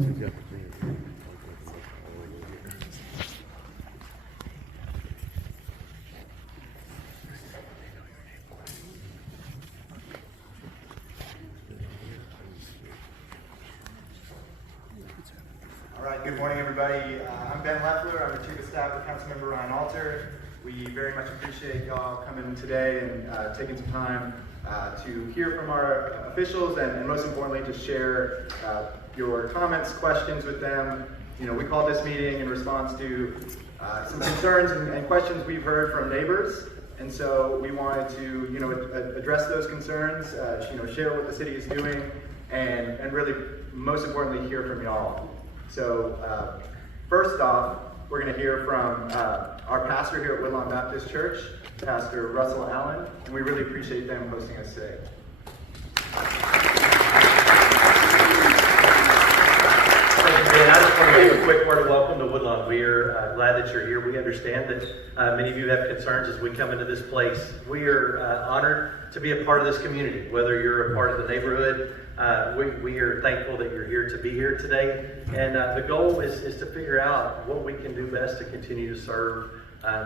All right, good morning, everybody. I'm Ben Leffler. I'm the Chief of Staff for Councilmember Ryan Alter. We very much appreciate y'all coming today and taking some time to hear from our officials and most importantly, to share your comments, questions with them. You know, we called this meeting in response to some concerns and questions we've heard from neighbors. And so we wanted to, address those concerns, share what the city is doing, and really, most importantly, hear from y'all. So first off, we're going to hear from our pastor here at Woodlawn Baptist Church, Pastor Russell Allen, and we really appreciate them hosting us today. I just want to give a quick word of welcome to Woodlawn. We are glad that you're here. We understand that many of you have concerns as we come into this place. We are honored to be a part of this community, whether you're a part of the neighborhood. We are thankful that you're here to be here today. And the goal is to figure out what we can do best to continue to serve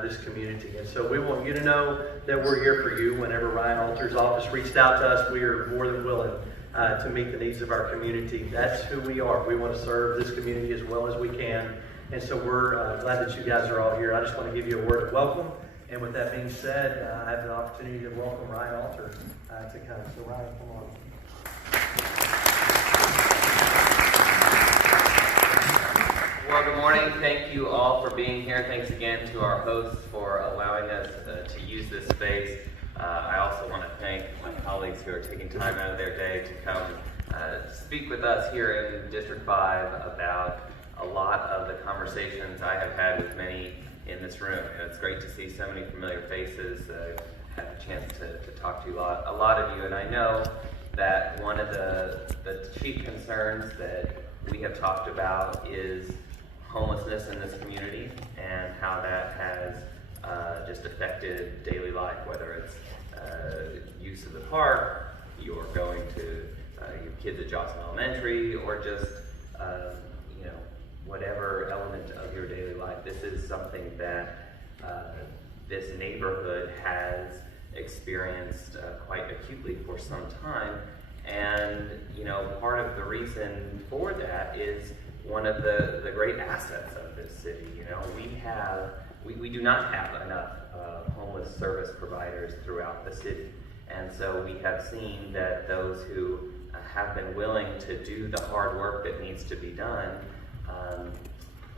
this community. And so we want you to know that we're here for you. Whenever Ryan Alter's office reached out to us, we are more than willing to meet the needs of our community. That's who we are. We want to serve this community as well as we can. And so we're glad that you guys are all here. I just want to give you a word of welcome. And with that being said, I have the opportunity to welcome Ryan Alter to come. So Ryan, come on. Well, good morning. Thank you all for being here. Thanks again to our hosts for allowing us to use this space. I also want to thank my colleagues who are taking time out of their day to come speak with us here in District 5 about a lot of the conversations I have had with many in this room. And it's great to see so many familiar faces. I've had a chance to talk to a lot of you, and I know that one of the chief concerns that we have talked about is homelessness in this community and how that has just affected daily life, whether it's use of the park, you're going to your kids at Johnson Elementary, or just whatever element of your daily life. This is something that this neighborhood has experienced quite acutely for some time. And part of the reason for that is one of the great assets of this city. We do not have enough homeless service providers throughout the city. And so we have seen that those who have been willing to do the hard work that needs to be done,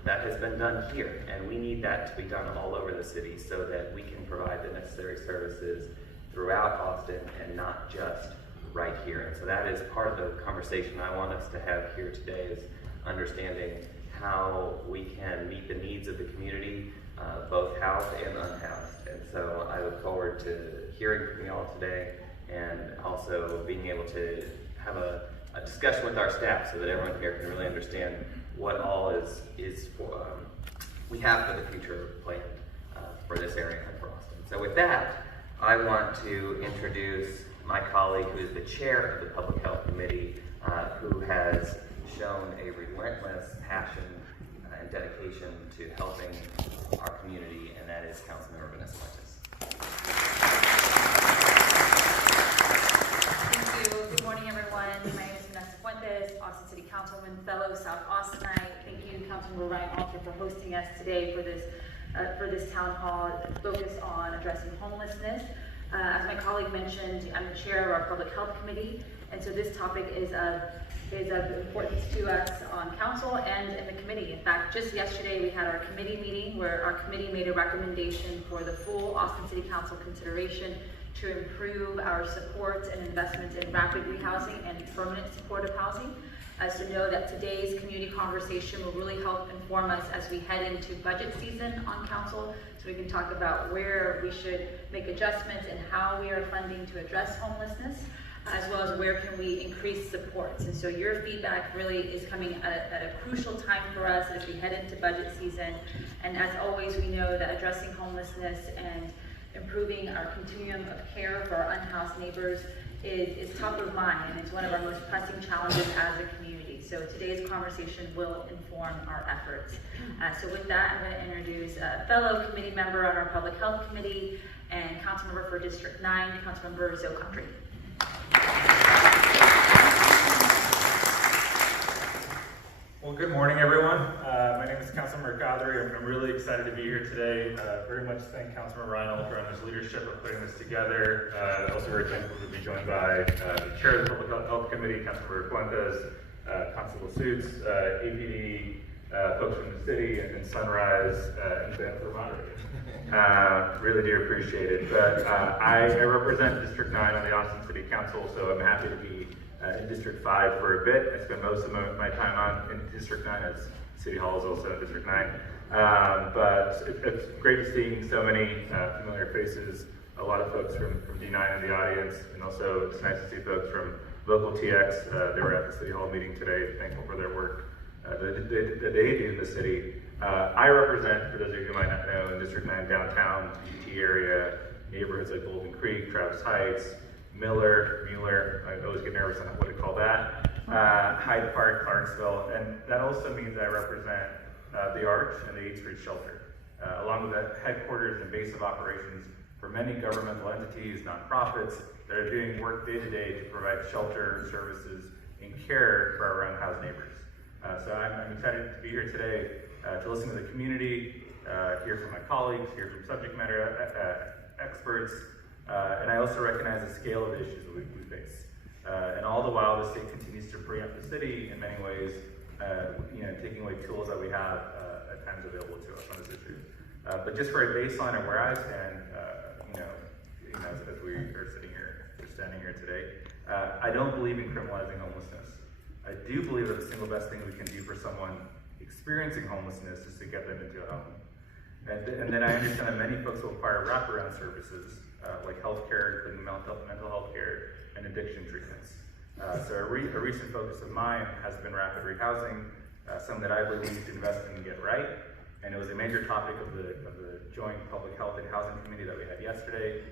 that has been done here. And we need that to be done all over the city so that we can provide the necessary services throughout Austin and not just right here. And so that is part of the conversation I want us to have here today, is understanding how we can meet the needs of the community, both housed and unhoused. And so I look forward to hearing from you all today, and also being able to have a discussion with our staff so that everyone here can really understand what all is for, we have for the future planned for this area and for Austin. So with that, I want to introduce my colleague, who is the chair of the Public Health Committee, who has shown a relentless passion and dedication to helping our community, and that is Councilmember Vanessa Fuentes. Thank you. Good morning, everyone. My name is Vanessa Fuentes, Austin City Councilwoman, fellow South Austinite. Thank you, Councilmember Ryan Alter, for hosting us today for this town hall focused on addressing homelessness. As my colleague mentioned, I'm the chair of our Public Health Committee, and so this topic is of importance to us on council and in the committee. In fact, just yesterday we had our committee meeting where our committee made a recommendation for the full Austin City Council consideration to improve our support and investments in rapid rehousing and permanent supportive housing. So know that today's community conversation will really help inform us as we head into budget season on council, so we can talk about where we should make adjustments and how we are funding to address homelessness, as well as where can we increase supports. And so your feedback really is coming at a crucial time for us as we head into budget season. And as always, we know that addressing homelessness and improving our continuum of care for our unhoused neighbors is top of mind, and it's one of our most pressing challenges as a community. So today's conversation will inform our efforts. So with that, I'm going to introduce a fellow committee member on our Public Health Committee and council member for District 9, Councilmember Zoe Country. Well, good morning, everyone. My name is Councilmember Godry. I'm really excited to be here today. Very much thank Councilmember Ryan Alter on his leadership of putting this together. Also very thankful to be joined by the Chair of the Public Health Committee, Councilmember Fuentes, Constable Suits, APD, folks from the city, and Sunrise, and Ben for moderating. Really do appreciate it. But I represent District 9 on the Austin City Council, so I'm happy to be in District 5 for a bit. I spend most of my time in District 9, as City Hall is also in District 9. But it's great seeing so many familiar faces, a lot of folks from D9 in the audience, and also it's nice to see folks from local TX. They were at the City Hall meeting today, thankful for their work that they do in the city. I represent, for those of you who might not know, in District 9 downtown, UT area, neighborhoods like Golden Creek, Travis Heights, Mueller, I always get nervous on what to call that, Hyde Park, Clarksville, and that also means I represent the Arch and the 8th Street Shelter, along with the headquarters and base of operations for many governmental entities, nonprofits that are doing work day to day to provide shelter, services, and care for our unhoused neighbors. So I'm excited to be here today to listen to the community, hear from my colleagues, hear from subject matter experts, and I also recognize the scale of the issues that we face. And all the while, the state continues to bring up the city in many ways, taking away tools that we have at times available to us on this issue. But just for a baseline of where I stand, as we are standing here today, I don't believe in criminalizing homelessness. I do believe that the single best thing we can do for someone experiencing homelessness is to get them into a home. And then I understand that many folks will require wraparound services like healthcare, including mental health care, and addiction treatments. So a recent focus of mine has been rapid rehousing, something that I believe we need to invest in and get right. And it was a major topic of the joint Public Health and Housing Committee that we had yesterday.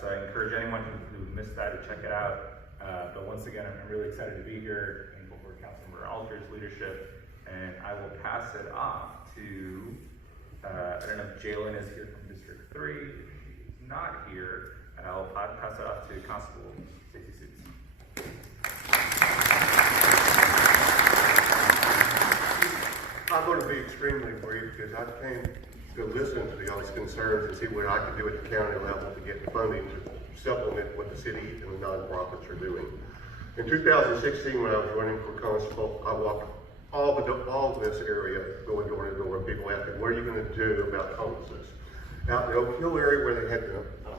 So I encourage anyone who missed that to check it out. But once again, I'm really excited to be here and for Councilmember Alter's leadership. And I will pass it off to, I don't know if Jalen is here from District 3. If he's not here, I'll pass it off to Constable Stacey Suits. I'm going to be extremely brief because I came to listen to y'all's concerns and see what I can do at the county level to get funding to supplement what the city and the nonprofits are doing. In 2016, when I was running for constable, I walked all of this area, going door to door, people asking, what are you going to do about homelessness? Out in the Oak Hill area where they had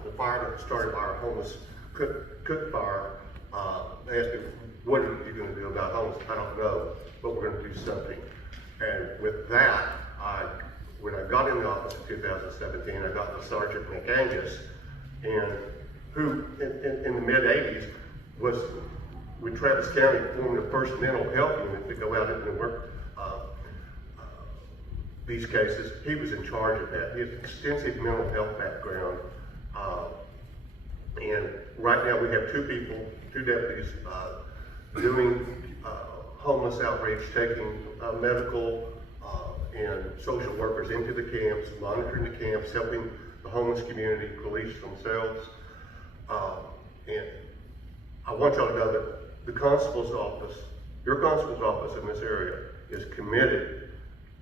the fire that started our homeless cook fire, they asked me, what are you going to do about homelessness? I don't know, but we're going to do something. And with that, when I got in the office in 2017, I got with Sergeant McAngus, and who in the mid-80s was with Travis County formed the first mental health unit to go out and work these cases. He was in charge of that. He has extensive mental health background. And right now we have two deputies doing homeless outreach, taking medical and social workers into the camps, monitoring the camps, helping the homeless community police themselves. And I want y'all to know that the constable's office, your constable's office in this area, is committed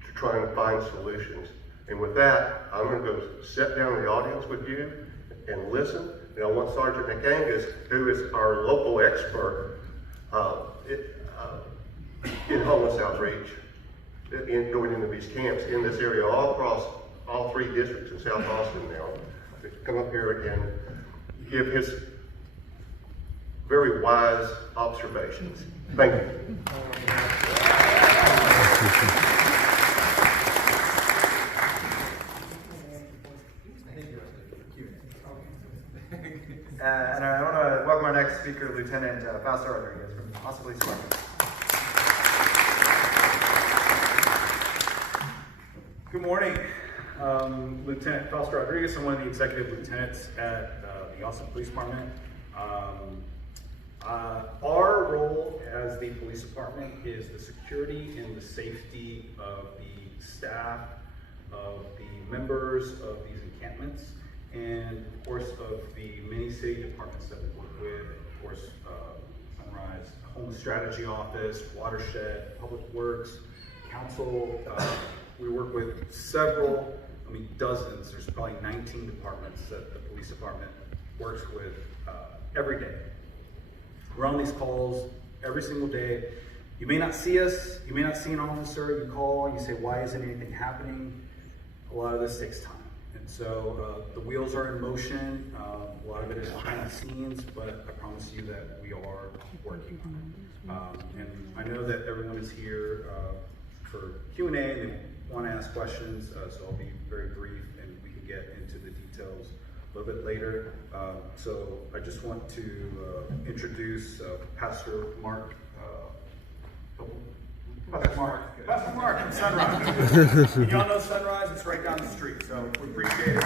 to trying to find solutions. And with that, I'm going to go sit down in the audience with you and listen. And I want Sergeant McAngus, who is our local expert in homeless outreach, in going into these camps in this area, all across all 3 districts in South Austin now, to come up here and give his very wise observations. Thank you. And I want to welcome our next speaker, Lieutenant Fausto Rodriguez from Austin Police Department. Good morning. Lieutenant Fausto Rodriguez. I'm one of the executive lieutenants at the Austin Police Department. Our role as the police department is the security and the safety of the staff, of the members of these encampments, and of course of the many city departments that we work with, of course Sunrise Homeless Strategy Office, Watershed, Public Works, Council. We work with several, dozens, there's probably 19 departments that the police department works with every day. We're on these calls every single day. You may not see us, you may not see an officer, you call, you say, why isn't anything happening? A lot of this takes time. And so the wheels are in motion. A lot of it is behind the scenes, but I promise you that we are working on it. And I know that everyone is here for Q&A and they want to ask questions, so I'll be very brief and we can get into the details a little bit later. So I just want to introduce Pastor Mark. Pastor Mark from Sunrise. Y'all know Sunrise, it's right down the street, so we appreciate it.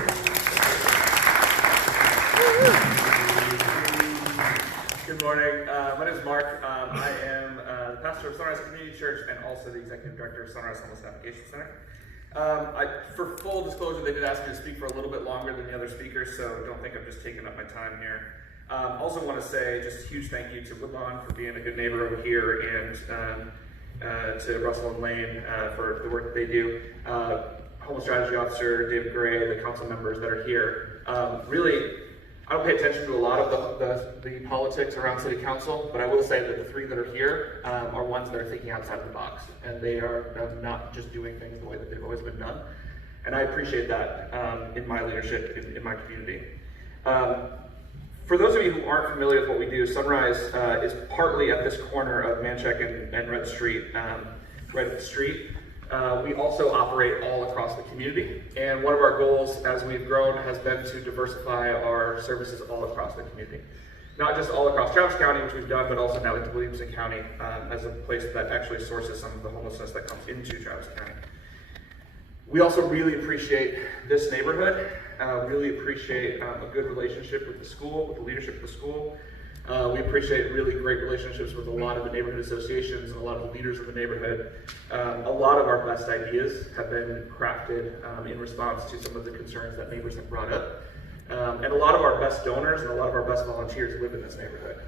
Good morning. My name is Mark. I am the pastor of Sunrise Community Church and also the executive director of Sunrise Homeless Navigation Center. For full disclosure, they did ask me to speak for a little bit longer than the other speakers, so don't think I'm just taking up my time here. Also want to say just a huge thank you to Woodlawn for being a good neighbor over here, and to Russell and Lane for the work that they do. Homeless Strategy Officer David Gray, the council members that are here. Really, I don't pay attention to a lot of the politics around city council, but I will say that the three that are here are ones that are thinking outside the box, and they are not just doing things the way that they've always been done. And I appreciate that in my leadership, in my community. For those of you who aren't familiar with what we do, Sunrise is partly at this corner of Manchac and Red Street, right at the street. We also operate all across the community, and one of our goals as we've grown has been to diversify our services all across the community. Not just all across Travis County, which we've done, but also now into Williamson County as a place that actually sources some of the homelessness that comes into Travis County. We also really appreciate this neighborhood, really appreciate a good relationship with the school, with the leadership of the school. We appreciate really great relationships with a lot of the neighborhood associations and a lot of the leaders of the neighborhood. A lot of our best ideas have been crafted in response to some of the concerns that neighbors have brought up. And a lot of our best donors and a lot of our best volunteers live in this neighborhood.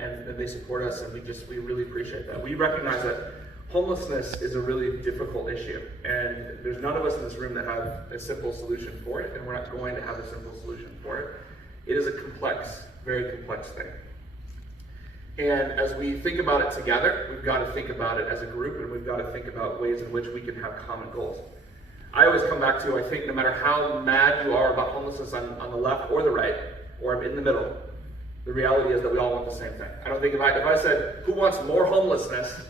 And they support us, and we really appreciate that. We recognize that homelessness is a really difficult issue, and there's none of us in this room that have a simple solution for it, and we're not going to have a simple solution for it. It is a complex, very complex thing. And as we think about it together, we've got to think about it as a group, and we've got to think about ways in which we can have common goals. I always come back to, I think no matter how mad you are about homelessness on the left or the right, or in the middle, the reality is that we all want the same thing. I don't think if I said, who wants more homelessness,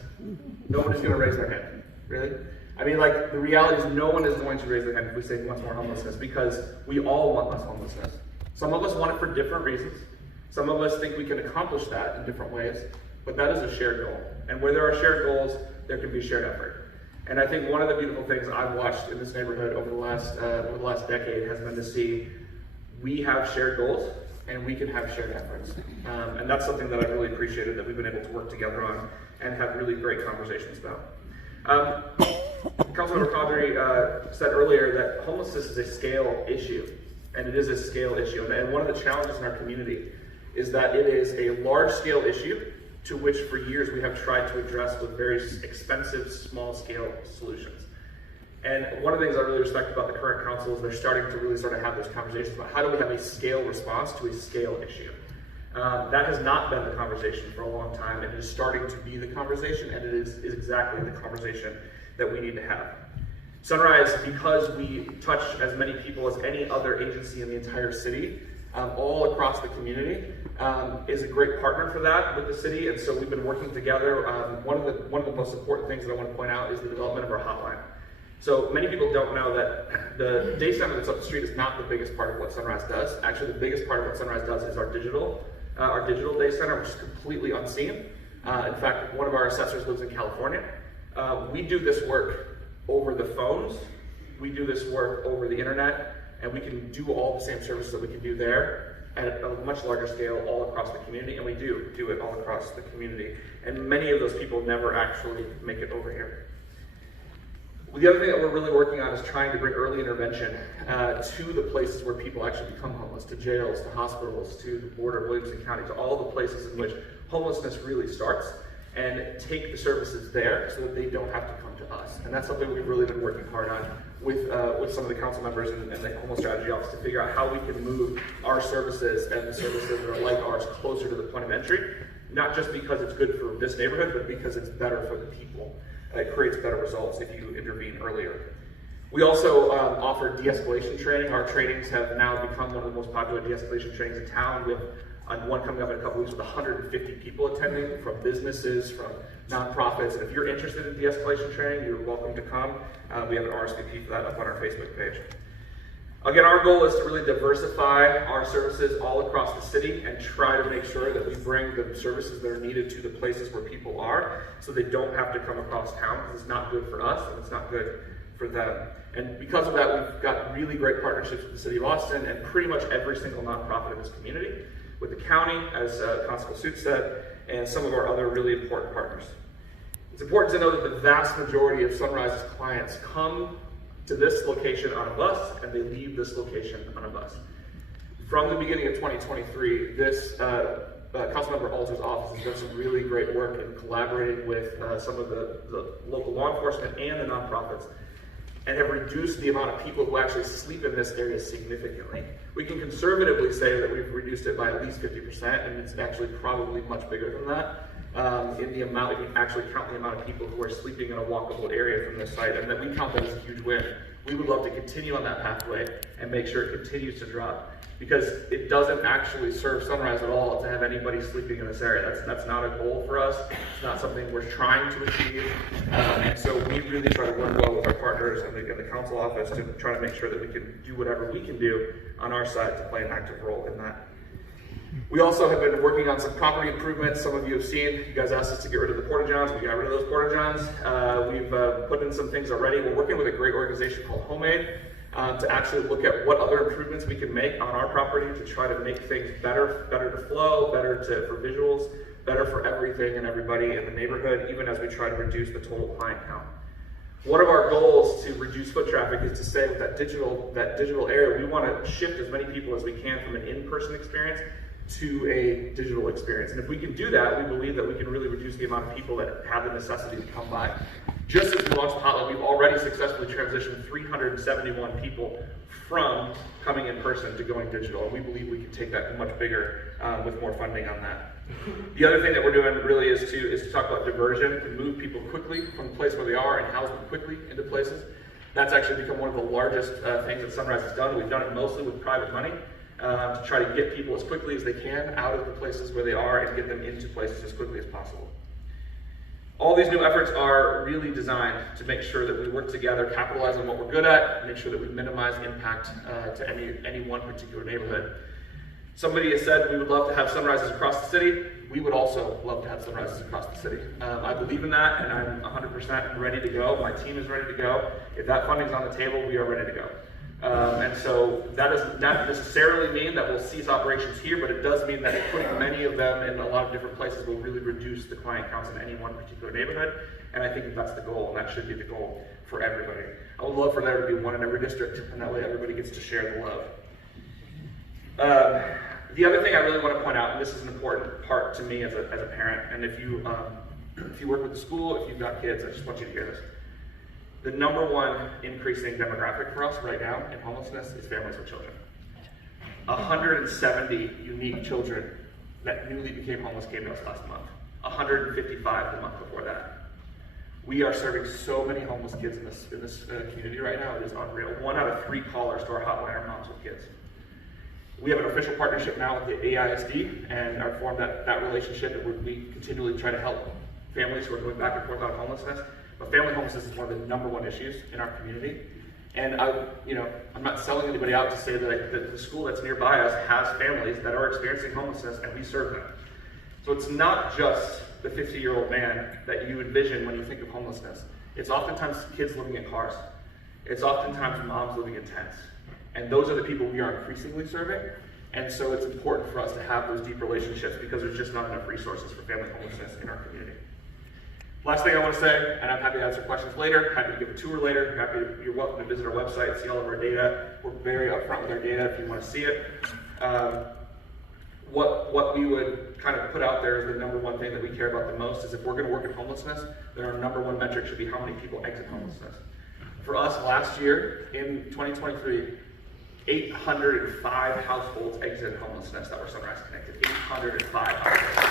nobody's going to raise their hand. Really? I mean, like, the reality is no one is going to raise their hand if we say who wants more homelessness, because we all want less homelessness. Some of us want it for different reasons. Some of us think we can accomplish that in different ways, but that is a shared goal. And where there are shared goals, there can be shared effort. And I think one of the beautiful things I've watched in this neighborhood over the last decade has been to see we have shared goals and we can have shared efforts. And that's something that I've really appreciated that we've been able to work together on and have really great conversations about. Councilmember Qadri said earlier that homelessness is a scale issue, and it is a scale issue. And one of the challenges in our community is that it is a large-scale issue to which for years we have tried to address with very expensive, small-scale solutions. And one of the things I really respect about the current council is they're starting to really sort of have those conversations about how do we have a scale response to a scale issue. That has not been the conversation for a long time, and it is starting to be the conversation, and it is exactly the conversation that we need to have. Sunrise, because we touch as many people as any other agency in the entire city, all across the community, is a great partner for that with the city, and so we've been working together. One of the most important things that I want to point out is the development of our hotline. So many people don't know that the day center that's up the street is not the biggest part of what Sunrise does. Actually, the biggest part of what Sunrise does is our digital day center, which is completely unseen. In fact, one of our assessors lives in California. We do this work over the phones, we do this work over the internet, and we can do all the same services that we can do there at a much larger scale all across the community, and we do it all across the community. And many of those people never actually make it over here. The other thing that we're really working on is trying to bring early intervention to the places where people actually become homeless, to jails, to hospitals, to the border of Williamson County, to all the places in which homelessness really starts, and take the services there so that they don't have to come to us. And that's something we've really been working hard on with some of the council members and the Homeless Strategy Office to figure out how we can move our services and the services that are like ours closer to the point of entry, not just because it's good for this neighborhood, but because it's better for the people. It creates better results if you intervene earlier. We also offer de-escalation training. Our trainings have now become one of the most popular de-escalation trainings in town. We have one coming up in a couple weeks with 150 people attending from businesses, from nonprofits. And if you're interested in de-escalation training, you're welcome to come. We have an RSVP for that up on our Facebook page. Again, our goal is to really diversify our services all across the city and try to make sure that we bring the services that are needed to the places where people are so they don't have to come across town, because it's not good for us and it's not good for them. And because of that, we've got really great partnerships with the City of Austin and pretty much every single nonprofit in this community, with the county, as Constable Suit said, and some of our other really important partners. It's important to know that the vast majority of Sunrise's clients come to this location on a bus, and they leave this location on a bus. From the beginning of 2023, this Councilmember Alter's office has done some really great work in collaborating with some of the local law enforcement and the nonprofits, and have reduced the amount of people who actually sleep in this area significantly. We can conservatively say that we've reduced it by at least 50%, and it's actually probably much bigger than that. In the amount, if you actually count the amount of people who are sleeping in a walkable area from this site, and that we count that as a huge win. We would love to continue on that pathway and make sure it continues to drop, because it doesn't actually serve Sunrise at all to have anybody sleeping in this area. That's not a goal for us. It's not something we're trying to achieve. And so we really try to work well with our partners and the council office to try to make sure that we can do whatever we can do on our side to play an active role in that. We also have been working on some property improvements. Some of you have seen, you guys asked us to get rid of the Porta-Johns. We got rid of those Porta-Johns. We've put in some things already. We're working with a great organization called Homemade to actually look at what other improvements we can make on our property to try to make things better to flow, better for visuals, better for everything and everybody in the neighborhood, even as we try to reduce the total client count. One of our goals to reduce foot traffic is to say with that digital area, we want to shift as many people as we can from an in-person experience to a digital experience. And if we can do that, we believe that we can really reduce the amount of people that have the necessity to come by. Just as we launched the hotline, we've already successfully transitioned 371 people from coming in person to going digital. And we believe we can take that much bigger with more funding on that. The other thing that we're doing really is to talk about diversion, to move people quickly from the place where they are and house them quickly into places. That's actually become one of the largest things that Sunrise has done. We've done it mostly with private money. To try to get people as quickly as they can out of the places where they are and get them into places as quickly as possible. All these new efforts are really designed to make sure that we work together, capitalize on what we're good at, make sure that we minimize impact to any one particular neighborhood. Somebody has said we would love to have sunrises across the city. We would also love to have sunrises across the city. I believe in that, and I'm 100% ready to go. My team is ready to go. If that funding's on the table, we are ready to go. And so that doesn't necessarily mean that we'll cease operations here, but it does mean that putting many of them in a lot of different places will really reduce the client counts in any one particular neighborhood. And I think that that's the goal, and that should be the goal for everybody. I would love for there to be one in every district, and that way everybody gets to share the love. The other thing I really want to point out, and this is an important part to me as a parent, and if you work with the school, if you've got kids, I just want you to hear this. The number one increasing demographic for us right now in homelessness is families with children. 170 unique children that newly became homeless came to us last month. 155 the month before that. We are serving so many homeless kids in this community right now. It is unreal. 1 out of 3 callers to our hotline are moms with kids. We have an official partnership now with the AISD and are formed that relationship, and we continually try to help families who are going back and forth out of homelessness. But family homelessness is one of the number one issues in our community. And I'm not selling anybody out to say that the school that's nearby us has families that are experiencing homelessness, and we serve them. So it's not just the 50-year-old man that you envision when you think of homelessness. It's oftentimes kids living in cars. It's oftentimes moms living in tents. And those are the people we are increasingly serving. And so it's important for us to have those deep relationships because there's just not enough resources for family homelessness in our community. Last thing I want to say, and I'm happy to answer questions later, happy to give a tour later, you're welcome to visit our website, see all of our data. We're very upfront with our data if you want to see it. What we would kind of put out there is the number one thing that we care about the most is if we're going to work in homelessness, then our number one metric should be how many people exit homelessness. For us last year, in 2023, 805 households exited homelessness that were Sunrise connected. 805 households.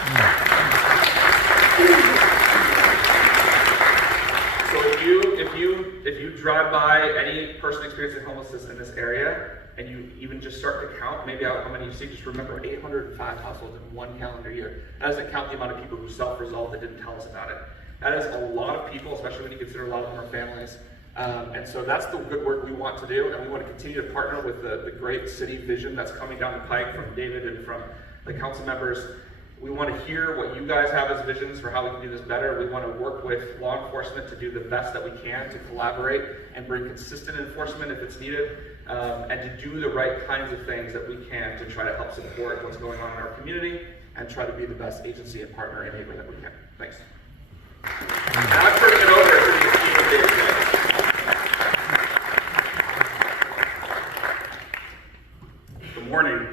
So if you drive by any person experiencing homelessness in this area, and you even just start to count, maybe how many you see, just remember 805 households in one calendar year. That doesn't count the amount of people who self-resolved that didn't tell us about it. That is a lot of people, especially when you consider a lot of them are families. And so that's the good work we want to do, and we want to continue to partner with the great city vision that's coming down the pike from David and from the council members. We want to hear what you guys have as visions for how we can do this better. We want to work with law enforcement to do the best that we can to collaborate and bring consistent enforcement if it's needed, and to do the right kinds of things that we can to try to help support what's going on in our community and try to be the best agency and partner and neighbor that we can. Thanks. Now I'm turning it over to the esteemed David. Good morning.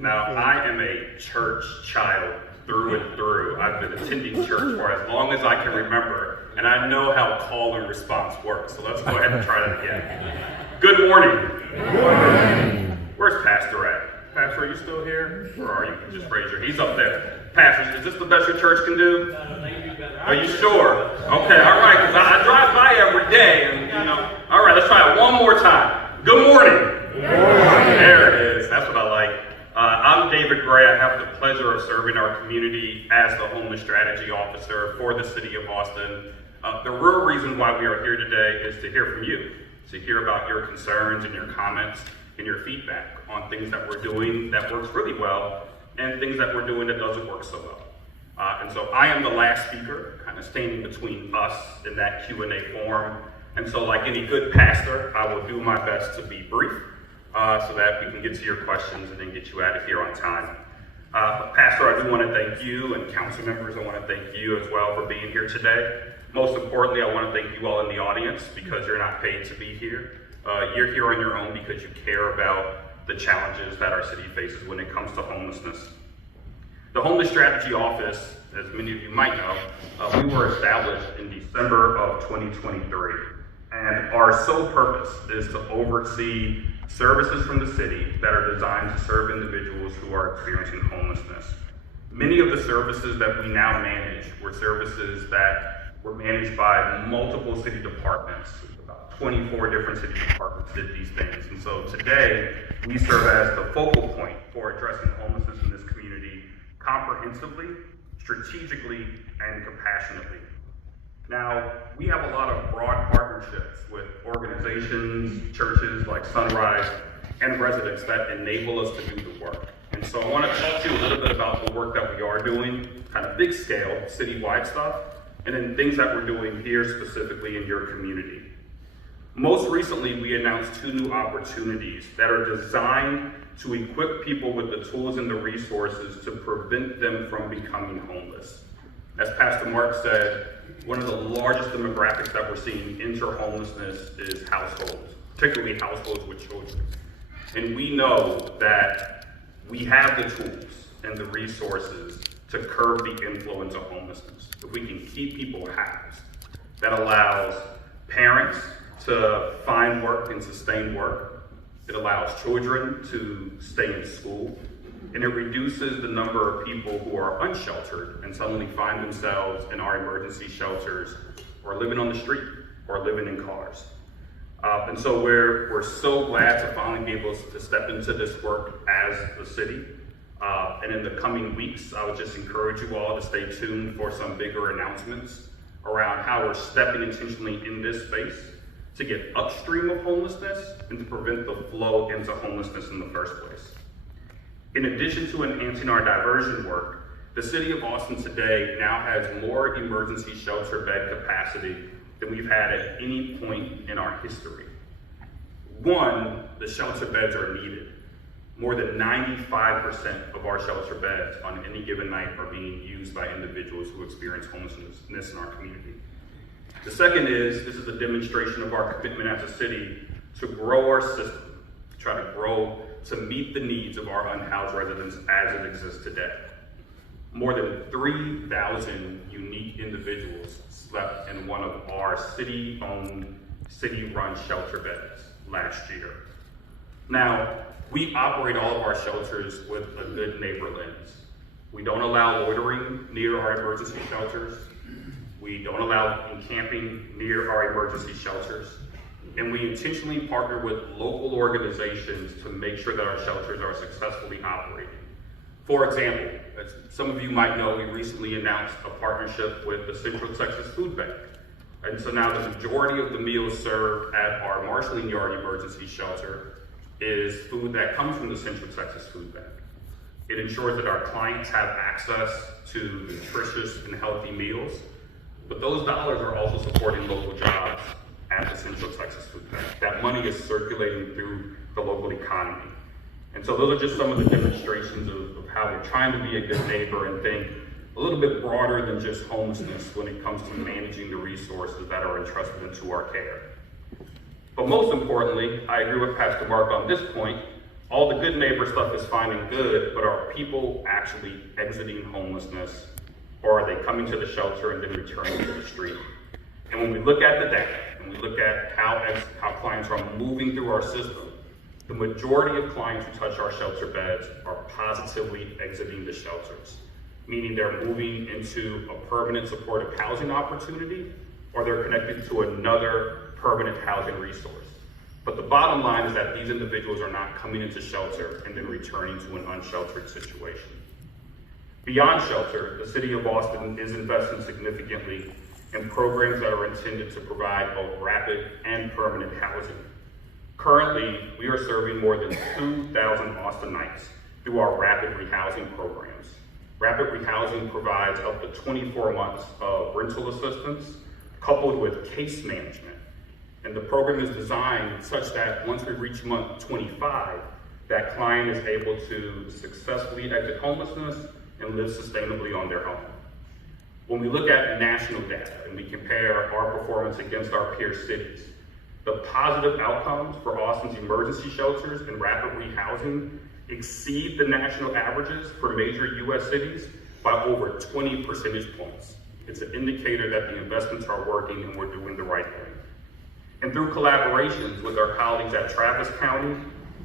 Now, I am a church child through and through. I've been attending church for as long as I can remember, and I know how call and response works. So let's go ahead and try that again. Good morning. Good morning. Where's Pastor at? Pastor, are you still here? Or are you? Just raise your hand. He's up there. Pastor, is this the best your church can do? Are you sure? Okay, all right, because I drive by every day, and you know. All right, let's try it one more time. Good morning. Good morning. There it is. That's what I like. I'm David Gray. I have the pleasure of serving our community as the Homeless Strategy Officer for the City of Austin. The real reason why we are here today is to hear from you, to hear about your concerns and your comments and your feedback on things that we're doing that works really well and things that we're doing that doesn't work so well. And so I am the last speaker, kind of standing between us in that Q&A forum. And so like any good pastor, I will do my best to be brief so that we can get to your questions and then get you out of here on time. Pastor, I do want to thank you, and council members, I want to thank you as well for being here today. Most importantly, I want to thank you all in the audience because you're not paid to be here. You're here on your own because you care about the challenges that our city faces when it comes to homelessness. The Homeless Strategy Office, as many of you might know, we were established in December of 2023. And our sole purpose is to oversee services from the city that are designed to serve individuals who are experiencing homelessness. Many of the services that we now manage were services that were managed by multiple city departments. About 24 different city departments did these things. And so today, we serve as the focal point for addressing homelessness in this community comprehensively, strategically, and compassionately. Now, we have a lot of broad partnerships with organizations, churches like Sunrise, and residents that enable us to do the work. And so I want to talk to you a little bit about the work that we are doing, kind of big scale, citywide stuff, and then things that we're doing here specifically in your community. Most recently, we announced 2 new opportunities that are designed to equip people with the tools and the resources to prevent them from becoming homeless. As Pastor Mark said, one of the largest demographics that we're seeing enter homelessness is households, particularly households with children. And we know that we have the tools and the resources to curb the influence of homelessness. If we can keep people housed, that allows parents to find work and sustain work. It allows children to stay in school. And it reduces the number of people who are unsheltered and suddenly find themselves in our emergency shelters or living on the street or living in cars. And so we're so glad to finally be able to step into this work as the city. And in the coming weeks, I would just encourage you all to stay tuned for some bigger announcements around how we're stepping intentionally in this space to get upstream of homelessness and to prevent the flow into homelessness in the first place. In addition to enhancing our diversion work, the City of Austin today now has more emergency shelter bed capacity than we've had at any point in our history. One, the shelter beds are needed. More than 95% of our shelter beds on any given night are being used by individuals who experience homelessness in our community. The second is, this is a demonstration of our commitment as a city to grow our system, to try to grow to meet the needs of our unhoused residents as it exists today. More than 3,000 unique individuals slept in one of our city-owned, city-run shelter beds last year. Now, we operate all of our shelters with a good neighbor lens. We don't allow loitering near our emergency shelters. We don't allow encamping near our emergency shelters. And we intentionally partner with local organizations to make sure that our shelters are successfully operating. For example, as some of you might know, we recently announced a partnership with the Central Texas Food Bank. And so now the majority of the meals served at our Marshalling Yard emergency shelter is food that comes from the Central Texas Food Bank. It ensures that our clients have access to nutritious and healthy meals, but those dollars are also supporting local jobs at the Central Texas Food Bank. That money is circulating through the local economy. And so those are just some of the demonstrations of how we're trying to be a good neighbor and think a little bit broader than just homelessness when it comes to managing the resources that are entrusted into our care. But most importantly, I agree with Pastor Mark on this point. All the good neighbor stuff is fine and good, but are people actually exiting homelessness, or are they coming to the shelter and then returning to the street? And when we look at the data, and we look at how clients are moving through our system, the majority of clients who touch our shelter beds are positively exiting the shelters, meaning they're moving into a permanent supportive housing opportunity, or they're connected to another permanent housing resource. But the bottom line is that these individuals are not coming into shelter and then returning to an unsheltered situation. Beyond shelter, the city of Austin is investing significantly in programs that are intended to provide both rapid and permanent housing. Currently, we are serving more than 2,000 Austinites through our rapid rehousing programs. Rapid rehousing provides up to 24 months of rental assistance coupled with case management. And the program is designed such that once we reach month 25, that client is able to successfully exit homelessness and live sustainably on their own. When we look at national data and we compare our performance against our peer cities, the positive outcomes for Austin's emergency shelters and rapid rehousing exceed the national averages for major US cities by over 20 percentage points. It's an indicator that the investments are working and we're doing the right thing. And through collaborations with our colleagues at Travis County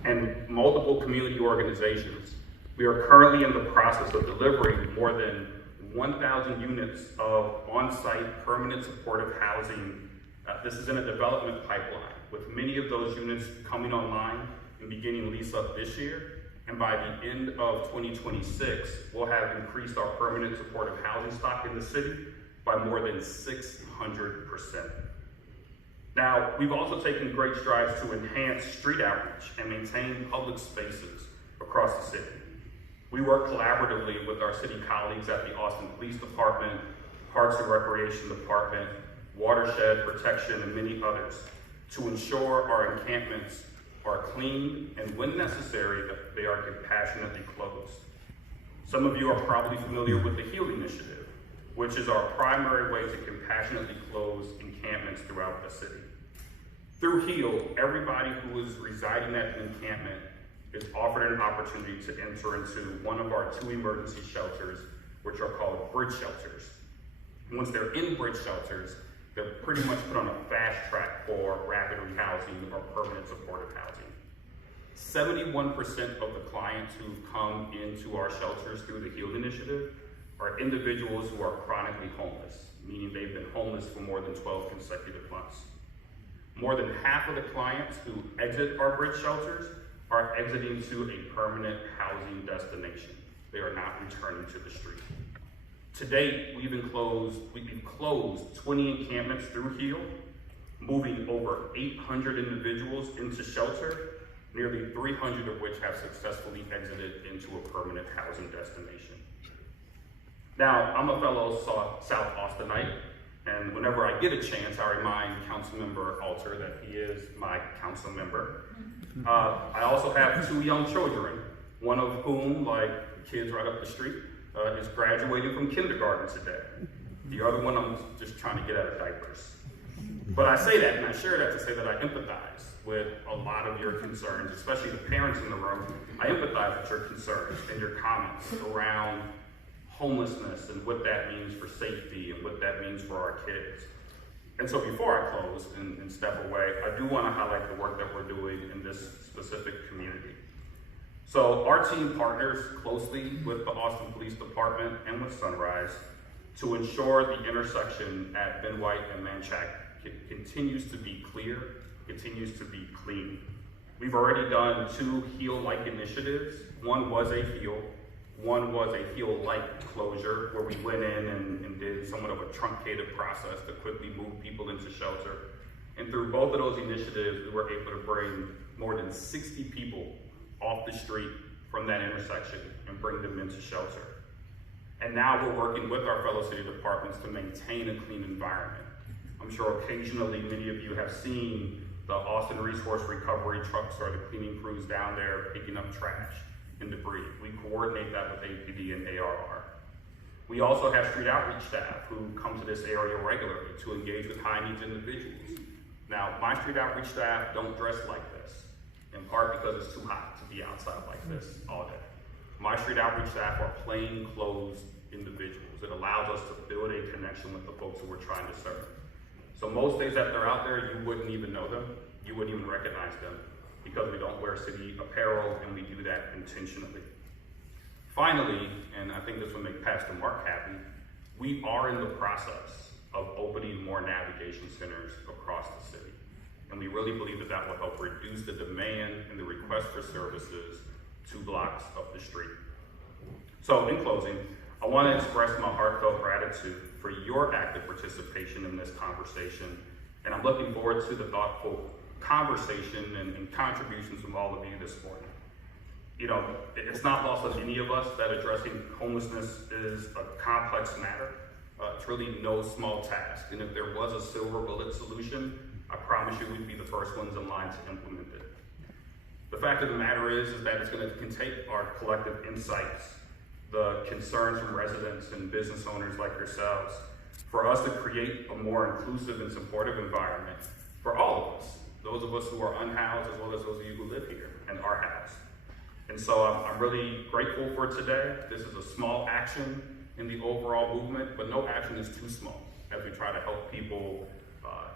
and multiple community organizations, we are currently in the process of delivering more than 1,000 units of on-site permanent supportive housing. This is in a development pipeline, with many of those units coming online and beginning lease up this year. And by the end of 2026, we'll have increased our permanent supportive housing stock in the city by more than 600%. Now, we've also taken great strides to enhance street outreach and maintain public spaces across the city. We work collaboratively with our city colleagues at the Austin Police Department, Parks and Recreation Department, Watershed Protection, and many others to ensure our encampments are clean and, when necessary, that they are compassionately closed. Some of you are probably familiar with the HEAL initiative, which is our primary way to compassionately close encampments throughout the city. Through HEAL, everybody who is residing at an encampment is offered an opportunity to enter into one of our 2 emergency shelters, which are called bridge shelters. And once they're in bridge shelters, they're pretty much put on a fast track for rapid rehousing or permanent supportive housing. 71% of the clients who come into our shelters through the HEAL initiative are individuals who are chronically homeless, meaning they've been homeless for more than 12 consecutive months. More than half of the clients who exit our bridge shelters are exiting to a permanent housing destination. They are not returning to the street. To date, we've closed 20 encampments through HEAL, moving over 800 individuals into shelter, nearly 300 of which have successfully exited into a permanent housing destination. Now, I'm a fellow South Austinite, And whenever I get a chance, I remind Councilmember Alter that he is my council member. I also have 2 young children, one of whom, like the kids right up the street, is graduating from kindergarten today. The other one, I'm just trying to get out of diapers. But I say that, and I share that to say that I empathize with a lot of your concerns, especially the parents in the room. I empathize with your concerns and your comments around homelessness and what that means for safety and what that means for our kids. And so before I close and step away, I do want to highlight the work that we're doing in this specific community. So our team partners closely with the Austin Police Department and with Sunrise to ensure the intersection at Ben White and Manchac continues to be clear, continues to be clean. We've already done 2 HEAL-like initiatives. One was a HEAL, one was a HEAL-like closure, where we went in and did somewhat of a truncated process to quickly move people into shelter. And through both of those initiatives, we were able to bring more than 60 people off the street from that intersection and bring them into shelter. And now we're working with our fellow city departments to maintain a clean environment. I'm sure occasionally many of you have seen the Austin Resource Recovery trucks or the cleaning crews down there picking up trash and debris. We coordinate that with APD and ARR. We also have street outreach staff who come to this area regularly to engage with high needs individuals. Now, my street outreach staff don't dress like this, in part because it's too hot to be outside like this all day. My street outreach staff are plain clothes individuals. It allows us to build a connection with the folks who we're trying to serve. So most days that they're out there, you wouldn't even know them. You wouldn't even recognize them because we don't wear city apparel and we do that intentionally. Finally, and I think this will make Pastor Mark happy, we are in the process of opening more navigation centers across the city. And we really believe that that will help reduce the demand and the request for services 2 blocks up the street. So in closing, I want to express my heartfelt gratitude for your active participation in this conversation. And I'm looking forward to the thoughtful conversation and contributions from all of you this morning. You know, it's not lost on any of us that addressing homelessness is a complex matter. It's really no small task. And if there was a silver bullet solution, I promise you we'd be the first ones in line to implement it. The fact of the matter is that it's going to take our collective insights, the concerns from residents and business owners like yourselves, for us to create a more inclusive and supportive environment for all of us, those of us who are unhoused as well as those of you who live here and are housed. And so I'm really grateful for today. This is a small action in the overall movement, but no action is too small as we try to help people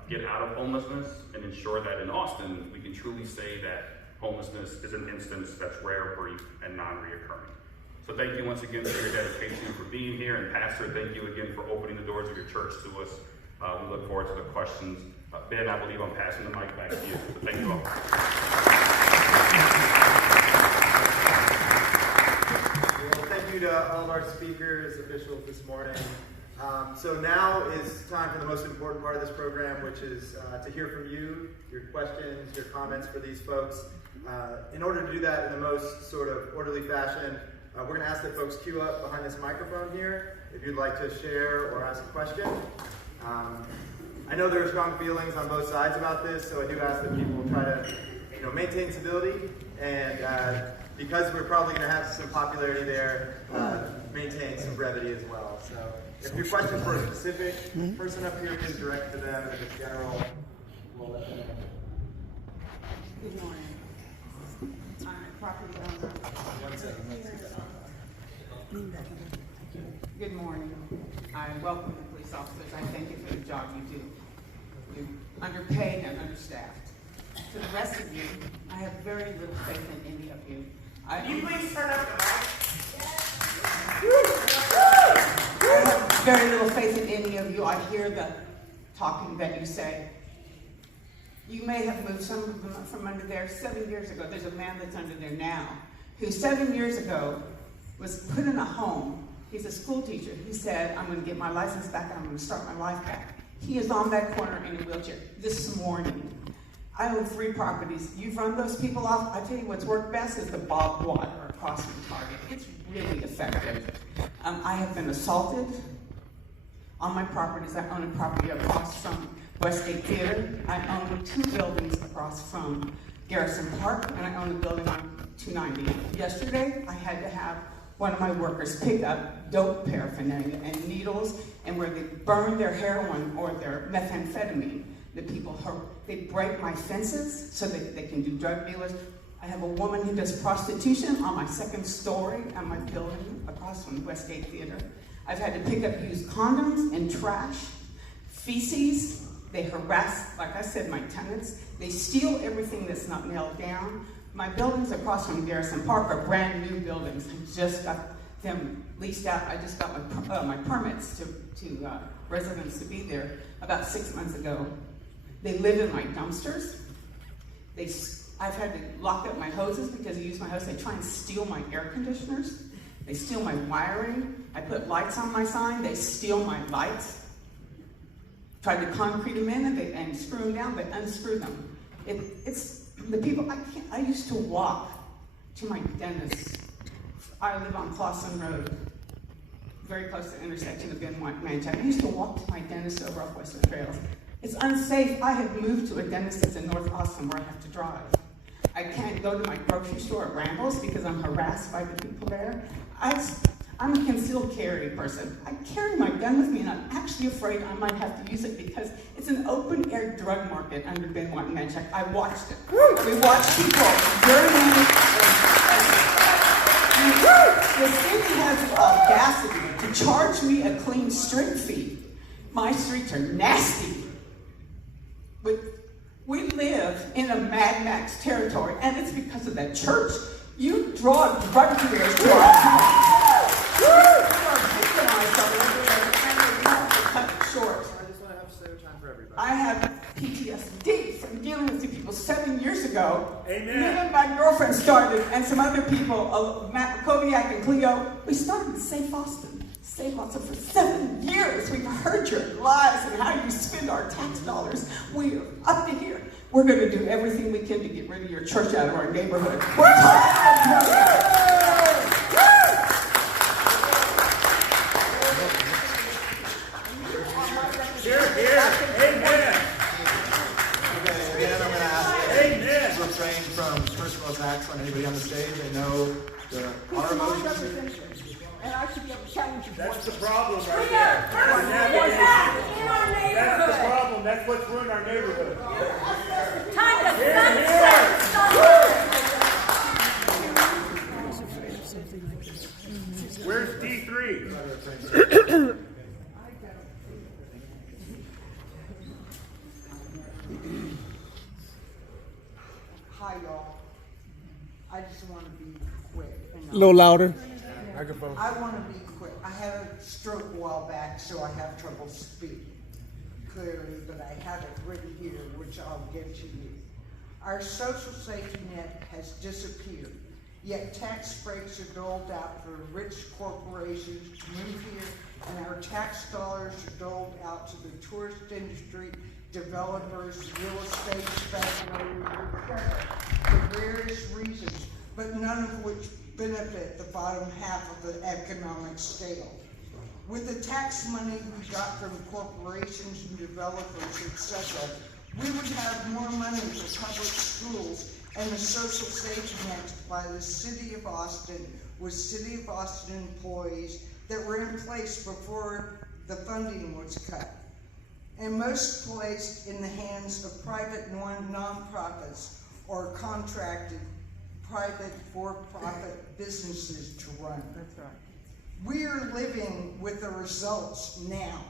get out of homelessness and ensure that in Austin, we can truly say that homelessness is an instance that's rare, brief, and non-reoccurring. So thank you once again for your dedication and for being here. And Pastor, thank you again for opening the doors of your church to us. We look forward to the questions. Ben, I believe I'm passing the mic back to you. So thank you all. Well, thank you to all of our speakers, officials this morning. So now is time for the most important part of this program, which is to hear from you, your questions, your comments for these folks. In order to do that in the most sort of orderly fashion, we're going to ask that folks queue up behind this microphone here if you'd like to share or ask a question. I know there are strong feelings on both sides about this, so I do ask that people try to maintain civility, and because we're probably going to have some popularity there, maintain some brevity as well. So if your question's for a specific person up here, please direct to them, and if it's general, we'll let them know. Good morning. I'm a property owner. 1 second. Good morning. I welcome the police officers. I thank you for the job you do. You're underpaid and understaffed. To the rest of you, I have very little faith in any of you. Can you please turn up the mic? I have very little faith in any of you. I hear the talking that you say. You may have moved some of them from under there 7 years ago. There's a man that's under there now who 7 years ago was put in a home. He's a school teacher. He said, I'm going to get my license back and I'm going to start my life back. He is on that corner in a wheelchair this morning. I own 3 properties. You've run those people off. I tell you what's worked best is the Bob Watt or crossing target. It's really effective. I have been assaulted. On my properties, I own a property across from Westgate Theater. I own 2 buildings across from Garrison Park, and I own a building on 290. Yesterday, I had to have one of my workers pick up dope paraphernalia and needles, and where they burn their heroin or their methamphetamine. The people, they break my fences so that they can do drug dealers. I have a woman who does prostitution on my 2nd story on my building across from Westgate Theater. I've had to pick up used condoms and trash, feces. They harass, like I said, my tenants. They steal everything that's not nailed down. My buildings across from Garrison Park are brand new buildings. I just got them leased out. I just got my permits to residents to be there about 6 months ago. They live in my dumpsters. I've had to lock up my hoses because they use my hose. They try and steal my air conditioners. They steal my wiring. I put lights on my sign. They steal my lights. Tried to concrete them in and screw them down. They unscrew them. It's the people. I used to walk to my dentist. I live on Clawson Road, very close to the intersection of Ben White Manchester. I used to walk to my dentist over off Western Trails. It's unsafe. I have moved to a dentist that's in North Austin where I have to drive. I can't go to my grocery store at Brambles because I'm harassed by the people there. I'm a concealed carry person. I carry my gun with me, and I'm actually afraid I might have to use it because it's an open-air drug market under Ben White Manchester. I watched it. We watched people the city has the audacity to charge me a clean street fee. My streets are nasty. But we live in a Mad Max territory, and it's because of that church. You draw drug dealers to our town. You are victimized already, and we have to cut it short. I just want to have so time for everybody. I have PTSD from dealing with the people 7 years ago. Amen. Me and my girlfriend started, and some other people, Matt Koviak and Cleo, we started Safe Austin. Safe Austin for 7 years. We've heard your lies and how you spend our tax dollars. We're up to here. We're going to do everything we can to get rid of your church out of our neighborhood. We're tired of Here, here. Amen. Okay, again, I'm going to ask Amen. to refrain from personal attacks on anybody on the stage. I know our emotions. And I should be able to challenge your That's voice. the problem right We there. have what's happening in our That's the neighborhood. problem. That's what's ruined our neighborhood. Time to Here, sunset sunset. Where's D3? Hi, y'all. I just want to be quick. A little louder. I want to be quick. I had a stroke a while back, so I have trouble speaking clearly, but I have it written here, which I'll get to you. Our social safety net has disappeared, yet tax breaks are doled out for rich corporations to move here, and our tax dollars are doled out to the tourist industry, developers, real estate speculators, etc., for various reasons, but none of which benefit the bottom half of the economic scale. With the tax money we got from corporations and developers, etc., we would have more money for public schools and the social safety net by the City of Austin with City of Austin employees that were in place before the funding was cut, and most placed in the hands of private non-profits or contracted private for-profit businesses to run. That's right. We are living with the results now.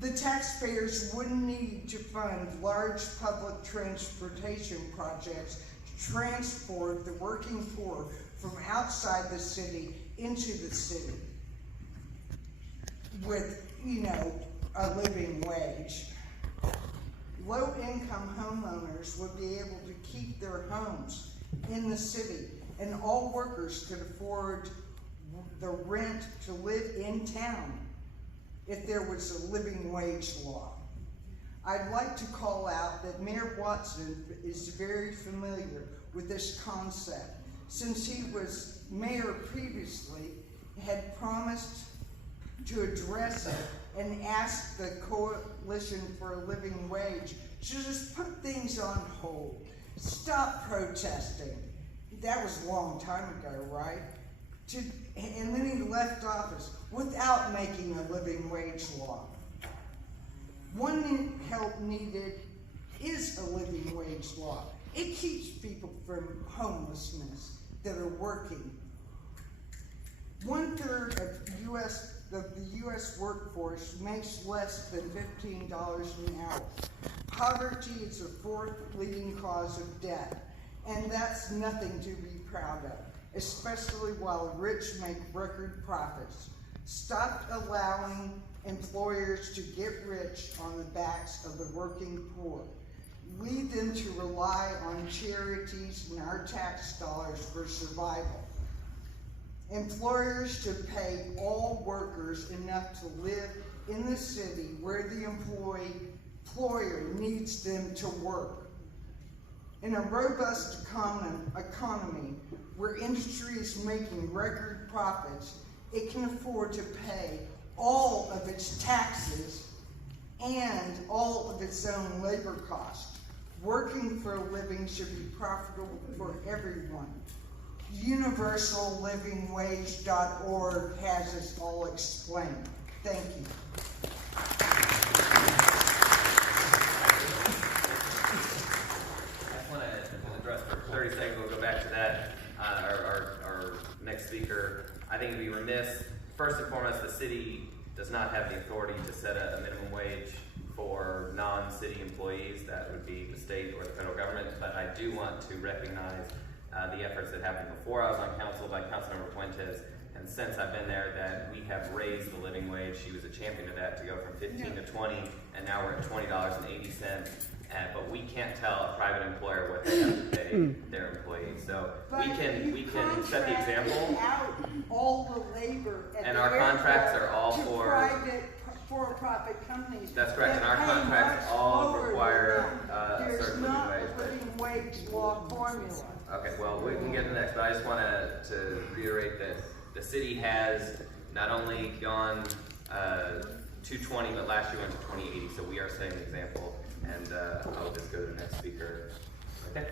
The taxpayers wouldn't need to fund large public transportation projects to transport the working poor from outside the city into the city with, a living wage. Low-income homeowners would be able to keep their homes in the city, and all workers could afford the rent to live in town if there was a living wage law. I'd like to call out that Mayor Watson is very familiar with this concept, since he was mayor previously, had promised to address it and ask the Coalition for a Living Wage to just put things on hold. Stop protesting. That was a long time ago, right? And then he left office without making a living wage law. One help needed is a living wage law. It keeps people from homelessness that are working. 1/3 of the U.S. workforce makes less than $15 an hour. Poverty is the 4th leading cause of death, and that's nothing to be proud of, especially while rich make record profits. Stop allowing employers to get rich on the backs of the working poor. Lead them to rely on charities and our tax dollars for survival. Employers to pay all workers enough to live in the city where the employer needs them to work. In a robust economy where industry is making record profits, it can afford to pay all of its taxes and all of its own labor costs. Working for a living should be profitable for everyone. UniversalLivingWage.org has us all explained. Thank you. I just want to address for 30 seconds, we'll go back to that, our next speaker. I think it'd be remiss, first and foremost, the city does not have the authority to set a minimum wage for non-city employees. That would be the state or the federal government, but I do want to recognize the efforts that happened before I was on council by Councilmember Fuentes, and since I've been there, that we have raised the living wage. She was a champion of that, to go from 15 to 20, and now we're at $20.80. But we can't tell a private employer what they have to pay their employees. So we can set the example. Out all the labor And our contracts are all for private for-profit companies. That's correct, and our that pay contracts much all lower require than that. a There's certain not living wage. a living wage law formula. Okay, well, we can get to the next, but I just want to reiterate that the city has not only gone to 20, but last year went to 2080, so we are setting an example, and I'll just go to the next speaker. Okay?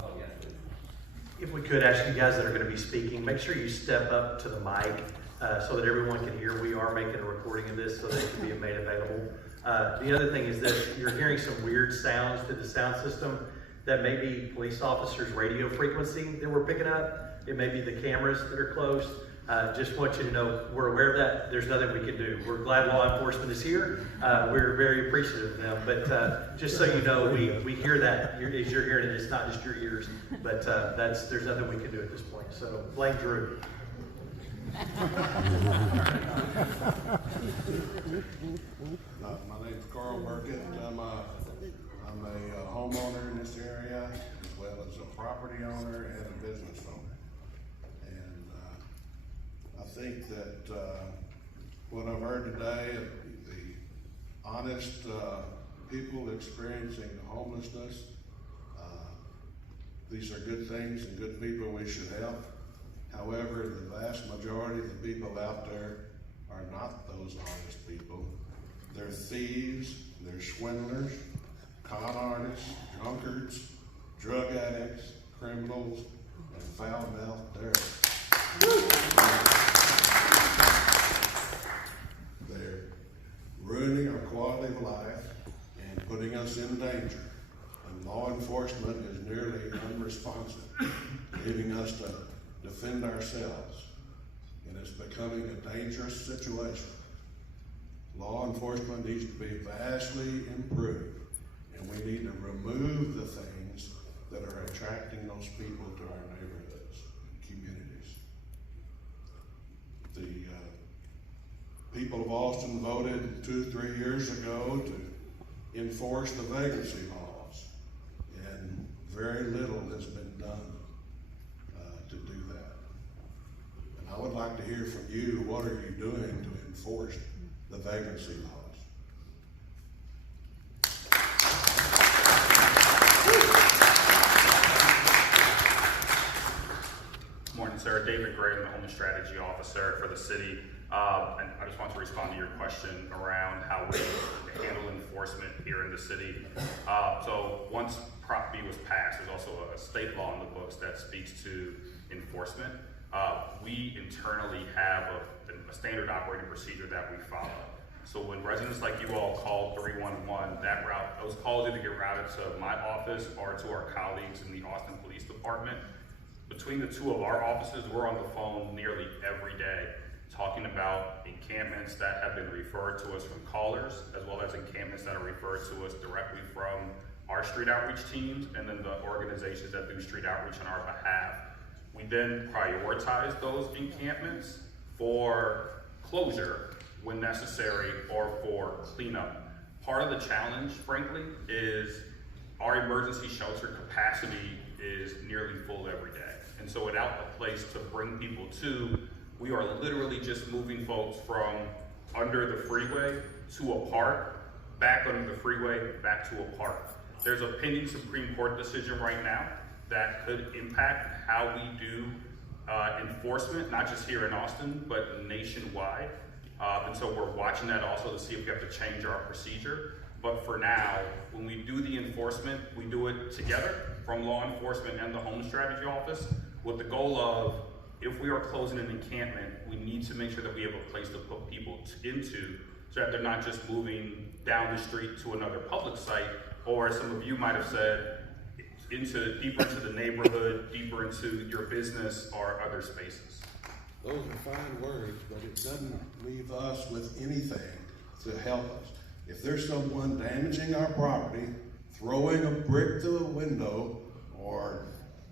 Oh, yes, please. If we could ask you guys that are going to be speaking, make sure you step up to the mic so that everyone can hear. We are making a recording of this so that it can be made available. The other thing is that you're hearing some weird sounds through the sound system. That may be police officers' radio frequency that we're picking up. It may be the cameras that are closed. Just want you to know we're aware of that. There's nothing we can do. We're glad law enforcement is here. We're very appreciative of them. But just so you know, we hear that as you're hearing it. It's not just your ears. But there's nothing we can do at this point. So blame Drew. My name's Carl Burkett. I'm a homeowner in this area, as well as a property owner and a business owner. And I think that what I've heard today, the honest people experiencing homelessness, these are good things and good people we should help. However, the vast majority of the people out there are not those honest people. They're thieves, they're swindlers, con artists, drunkards, drug addicts, criminals, and foul-mouthed terrorists. They're ruining our quality of life and putting us in danger. And law enforcement is nearly unresponsive, leaving us to defend ourselves. And it's becoming a dangerous situation. Law enforcement needs to be vastly improved, and we need to remove the things that are attracting those people to our neighborhoods and communities. The people of Austin voted 2-3 years ago to enforce the vagrancy laws, and very little has been done to do that. And I would like to hear from you, what are you doing to enforce the vagrancy laws? Morning, sir. David Gray, I'm the Homeless Strategy Officer for the city. And I just want to respond to your question around how we handle enforcement here in the city. So once Prop B was passed, there's also a state law in the books that speaks to enforcement. We internally have a standard operating procedure that we follow. So when residents like you all call 311, those calls either get routed to my office or to our colleagues in the Austin Police Department. Between the two of our offices, we're on the phone nearly every day talking about encampments that have been referred to us from callers, as well as encampments that are referred to us directly from our street outreach teams and then the organizations that do street outreach on our behalf. We then prioritize those encampments for closure when necessary or for cleanup. Part of the challenge, frankly, is our emergency shelter capacity is nearly full every day. And so without a place to bring people to, we are literally just moving folks from under the freeway to a park, back under the freeway, back to a park. There's a pending Supreme Court decision right now that could impact how we do enforcement, not just here in Austin, but nationwide. And so we're watching that also to see if we have to change our procedure. But for now, when we do the enforcement, we do it together from law enforcement and the Home Strategy Office with the goal of, if we are closing an encampment, we need to make sure that we have a place to put people into so that they're not just moving down the street to another public site, or as some of you might have said, deeper into the neighborhood, deeper into your business or other spaces. Those are fine words, but it doesn't leave us with anything to help us. If there's someone damaging our property, throwing a brick through a window, or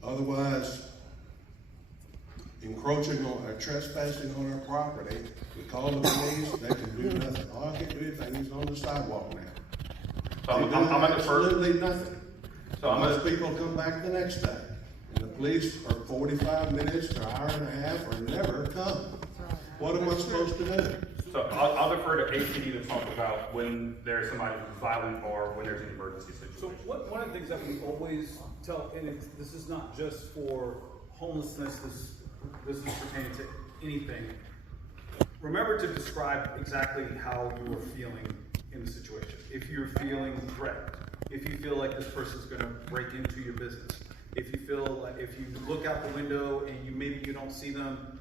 otherwise encroaching on or trespassing on our property, we call the police, they can do nothing. All I can do anything, he's on the sidewalk now. So I'm at the first. Absolutely nothing. So Most people come back the next day. And the police are 45 minutes to an hour and a half or never come. What am I supposed to do? So I'll defer to APD to talk about when there's somebody who's violent or when there's an emergency situation. So one of the things that we always tell, and this is not just for homelessness, this is pertaining to anything. Remember to describe exactly how you are feeling in the situation. If you're feeling threatened, if you feel like this person's going to break into your business, if you feel like if you look out the window and maybe you don't see them,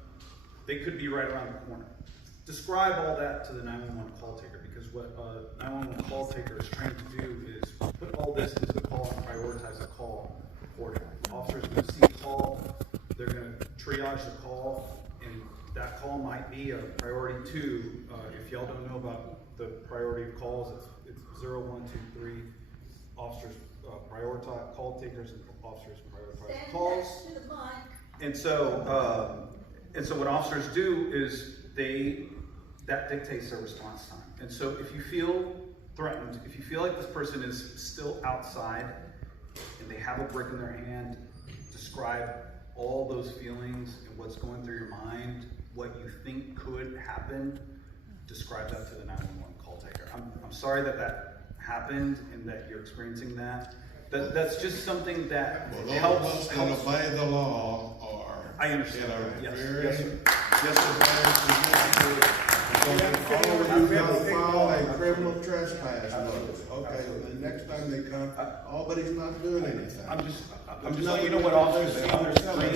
they could be right around the corner. Describe all that to the 911 call taker, because what a 911 call taker is trained to do is put all this into the call and prioritize the call accordingly. Officers are going to see a call, they're going to triage the call, and that call might be a priority 2. If y'all don't know about the priority of calls, it's 0, 1, 2, 3. Officers prioritize call takers, and officers prioritize calls. And so what officers do is that dictates their response time. And so if you feel threatened, if you feel like this person is still outside and they have a brick in their hand, describe all those feelings and what's going through your mind, what you think could happen. Describe that to the 911 call taker. I'm sorry that happened and that you're experiencing that. That's just something that helps. Obey the law, or I understand. Yes, Yes, yes, sir. all of you have to file a criminal trespass notice. Okay, so the next time they come, but he's not doing anything. I'm just letting you know what officers do.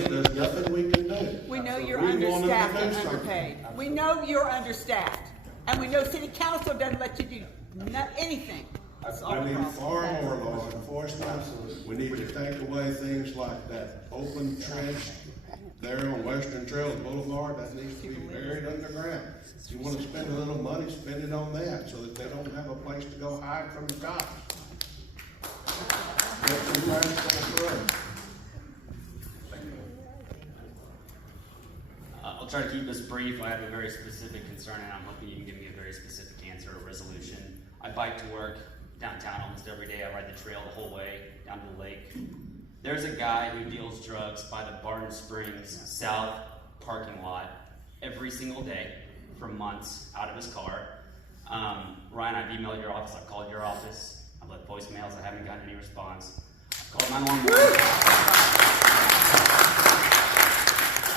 There's nothing we can do. We know you're We want them to understaffed do and something. underpaid. We know you're understaffed. And we know city council doesn't let you do anything. That's all We the need far problem. more law enforcement. We need to take away things like that open trench there on Western Trails Boulevard that needs to be buried underground. If you want to spend a little money, spend it on that so that they don't have a place to go hide from the cops. Get some trash on the road. I'll try to keep this brief. I have a very specific concern, and I'm hoping you can give me a very specific answer or resolution. I bike to work downtown almost every day. I ride the trail the whole way down to the lake. There's a guy who deals drugs by the Barton Springs South parking lot every single day for months out of his car. Ryan, I've emailed your office, I've called your office, I've left voicemails, I haven't gotten any response. I've called 911.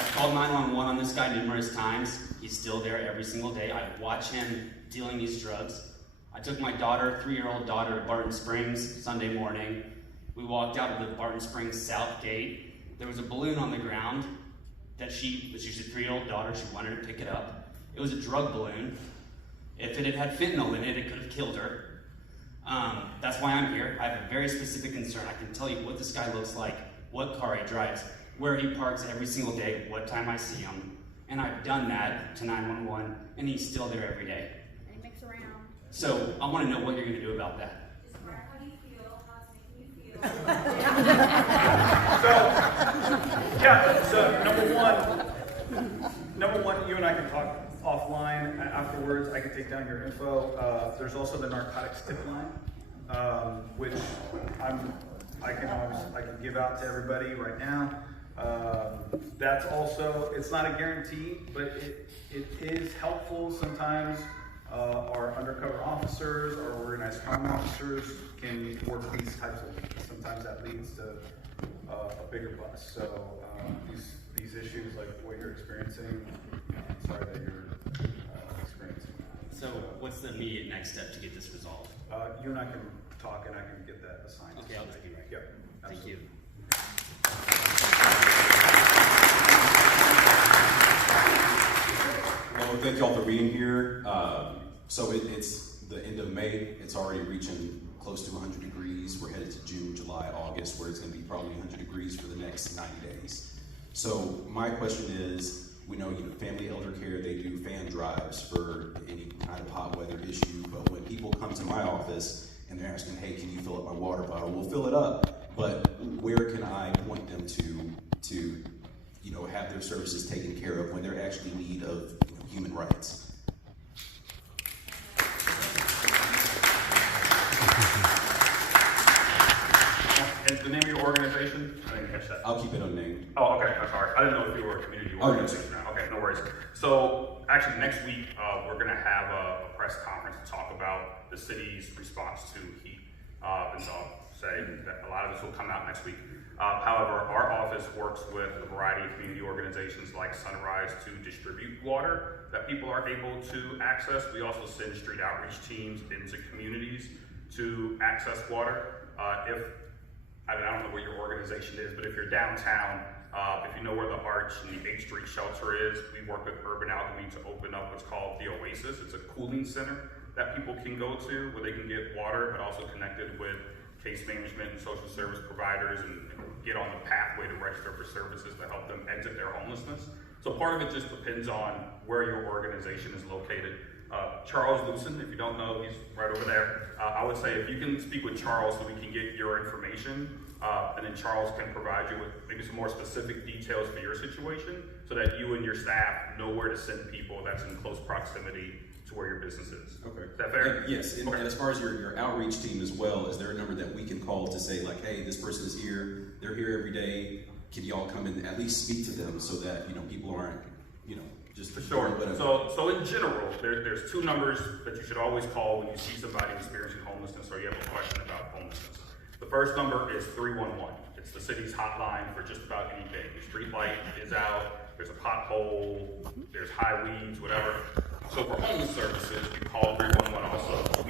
I've called 911 on this guy numerous times. He's still there every single day. I watch him dealing these drugs. I took my daughter, 3-year-old daughter, to Barton Springs Sunday morning. We walked out of the Barton Springs South Gate. There was a balloon on the ground that she's a 3-year-old daughter. She wanted to pick it up. It was a drug balloon. If it had had fentanyl in it, it could have killed her. That's why I'm here. I have a very specific concern. I can tell you what this guy looks like, what car he drives, where he parks every single day, what time I see him. And I've done that to 911, and he's still there every day. And he mix around. So I want to know what you're going to do about that. How do you feel? How's it making you feel? So number one, you and I can talk offline afterwards. I can take down your info. There's also the narcotics tip line, which I can give out to everybody right now. That's also, it's not a guarantee, but it is helpful sometimes. Our undercover officers, our organized crime officers can work these types of, sometimes that leads to a bigger bust. So these issues like what you're experiencing, I'm sorry that you're experiencing that. So what's the immediate next step to get this resolved? You and I can talk and I can get that assigned. Okay, I'll just be right here. Yep, thank you. Well, thank you all for being here. So it's the end of May. It's already reaching close to 100 degrees. We're headed to June, July, August, where it's going to be probably 100 degrees for the next 90 days. So my question is, we know Family Elder Care, they do fan drives for any kind of hot weather issue, but when people come to my office and they're asking, hey, can you fill up my water bottle? We'll fill it up, but where can I point them to have their services taken care of when they're actually in need of human rights? And the name of your organization? I didn't catch that. I'll keep it unnamed. Oh, okay. I'm sorry. I didn't know if you were a community organization. Okay, no worries. So actually next week, we're going to have a press conference to talk about the city's response to heat. And so I'll say that a lot of this will come out next week. However, our office works with a variety of community organizations like Sunrise to distribute water that people are able to access. We also send street outreach teams into communities to access water. I don't know where your organization is, but if you're downtown, if you know where the Arch and the 8th Street shelter is, we work with Urban Alchemy to open up what's called the Oasis. It's a cooling center that people can go to where they can get water, but also connected with case management and social service providers and get on the pathway to register for services to help them exit their homelessness. So part of it just depends on where your organization is located. Charles Lucen, if you don't know, he's right over there. I would say if you can speak with Charles so we can get your information, and then Charles can provide you with maybe some more specific details for your situation so that you and your staff know where to send people that's in close proximity to where your business is. Okay. Is that fair? Yes, and as far as your outreach team as well, is there a number that we can call to say like, hey, this person is here, they're here every day, can y'all come and at least speak to them so that, people aren't, just For sure. whatever. So in general, there's 2 numbers that you should always call when you see somebody experiencing homelessness or you have a question about homelessness. The first number is 311. It's the city's hotline for just about anything. Your street light is out, there's a pothole, there's high weeds, whatever. So for homeless services, you call 311 also.